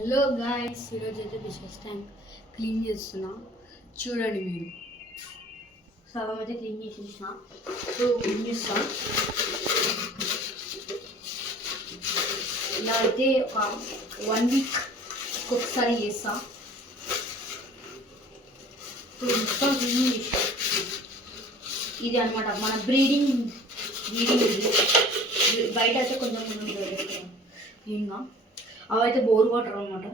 Hello guys, ఈరోజు అయితే dishes tank clean చేస్తున్నా. చూడండి మీరు, సగం అయితే క్లీన్ చేసేసిన. సో క్లీన్ చేస్తా. ఇలా అయితే ఒక 1 వీక్ ఒకసారి చేస్తా. ఇప్పుడు మొత్తం క్లీన్ చేసి ఇది అనమాట మన బ్రీడింగ్ ఇది బయట అయితే కొంచెం క్లీన్గా. అవైతే బోర్ వాటర్ అనమాట.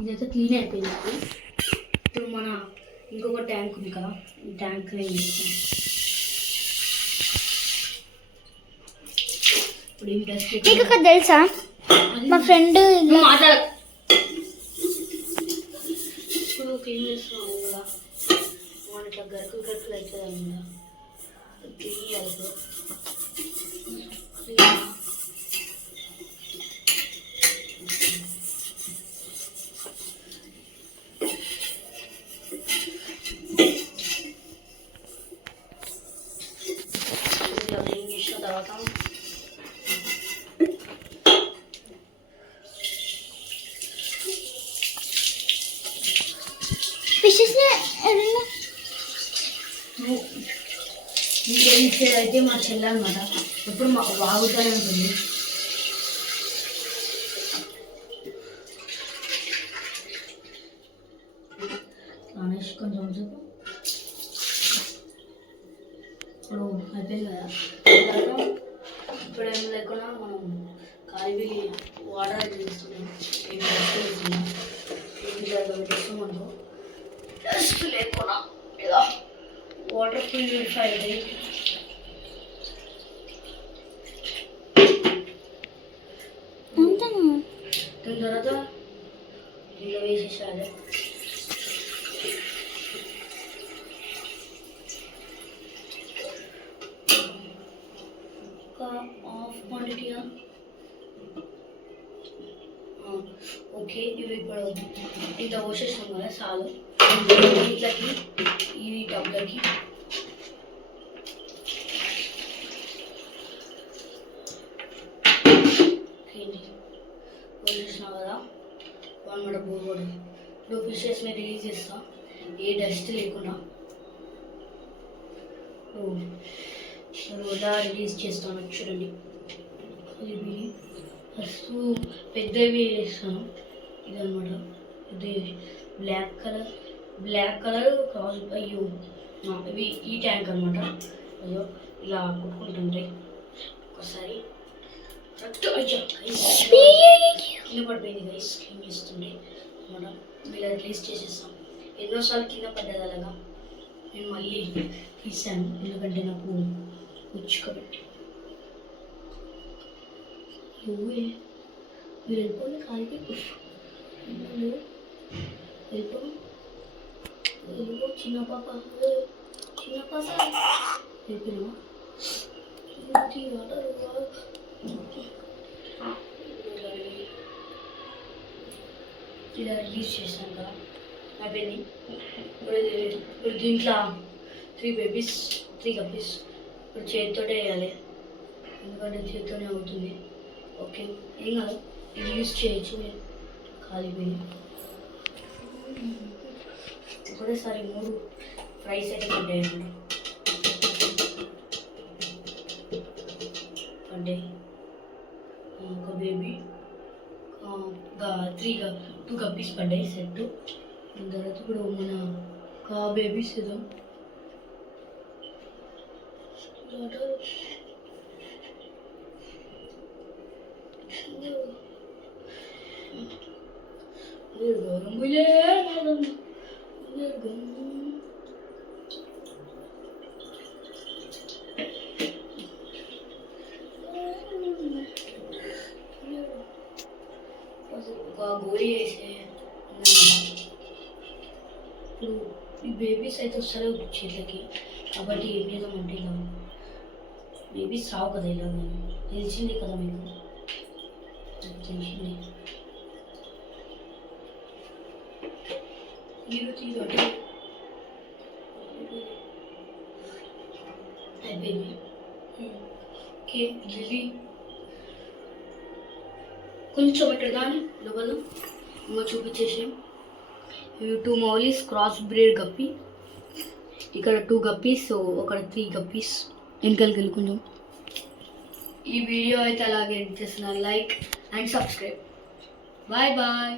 ఇదైతే క్లీన్ అయిపోయింది. ఇప్పుడు మన ఇంకొక ట్యాంక్ ఉంది కదా, ఈ ట్యాంక్ క్లీన్ చేస్తాం. నీకు ఒక తెలుసా, మా ఫ్రెండ్ ఇప్పుడు క్లీన్ చేస్తున్నాం కదా, మన ఇట్లా గరుకులు అవుతుంది అన్నమాట. క్లీన్ చేసిన తర్వాత అయితే మా చెల్లి అనమాట, ఎప్పుడు మాకు బాగుతూనే ఉంటుంది. అనేసి కొంచెం సేపు ఇప్పుడు అయిపోయింది కదా. ఇప్పుడు ఏం లేకుండా మనం కాలివి వాటర్ అయితే తీసుకున్నాం. పెట్టేస్తామనుకో, డస్ట్ లేకుండా ఇలా వాటర్ ప్యూరిఫై అయితే దాని తర్వాత ఇలా వేసేసాలి. ఒక హాఫ్ క్వాంటిటీగా ఓకే. ఇవి ఇప్పుడు ఇంత పోసేసాం కదా, చాలు. ఇట్లకి ఈ టబ్లకి పోసేసినా కదా, అనమాట. బోర్డు ఇప్పుడు ఫిషెస్ని రిలీజ్ చేస్తా, ఏ డస్ట్ లేకుండా. ఇలా రిలీజ్ చేస్తాను. చూడండి, ఇవి ఫస్ట్ పెద్దవి వేస్తాను. ఇదనమాట, ఇది బ్లాక్ కలర్ క్రాస్. అయ్యో, ఇవి ఈ ట్యాంక్ అనమాట. అయ్యో, ఇలా కొట్టుకుంటుంటాయి ఒకసారి. కరెక్ట్ కింద పడిపోయింది గైస్, క్లీన్ చేస్తుండే అనమాట. ఇలా రిలీజ్ చేసేస్తాం. ఎన్నోసార్లు కింద పడ్డది అలాగా. నేను మళ్ళీ తీసాను, ఎందుకంటే నాకు ఉచ్చుకబెట్టి. నువ్వే మీరు వెళ్ళిపోయి కాలికి వెళ్ళిపో చిన్న పాప వెళ్ళిపోయినావా? ఇలా రిలీజ్ చేసాను కదా, అయిపోయింది. ఇప్పుడు దీంట్లో 3 గప్పీస్ ఇప్పుడు చేతితో వేయాలి, ఎందుకంటే చేతితోనే అవుతుంది. ఓకే, ఏం కాదు, ఇది యూజ్ చేయొచ్చు. కాలిపోయి ఒకటేసారి 3 ఫ్రైస్ అయితే పడ్డాయండి. పడ్డాయి. ఒక బేబీ 2 గప్పీస్ పడ్డాయి సెట్. దాని తర్వాత ఇప్పుడు మన బేబీస్ ఇద్దాం. ఒక గోళీ వేసే ఇప్పుడు ఈ బేబీస్ అయితే వస్తారు చేతికి, కాబట్టి ఏం చేద్దామంటే ఇలా బేబీస్ రావు కదా ఇలా తెలిసింది కదా మీకు, నాకు తెలిసింది. తీరు అంటే అయిపోయింది. ఓకే లిల్లీ కొంచెం ఇక్కడ కానీ లోపల ఇంకా చూపించేసి, ఇవి 2 మౌలీస్ క్రాస్ బ్రీడ్ గప్పి, ఇక్కడ 2 గప్పీస్, అక్కడ 3 గప్పీస్. వెనకాలకి వెళ్ళి కొంచెం. ఈ వీడియో అయితే అలాగే ఎండ్ చేస్తున్నా. Like and subscribe. Bye bye.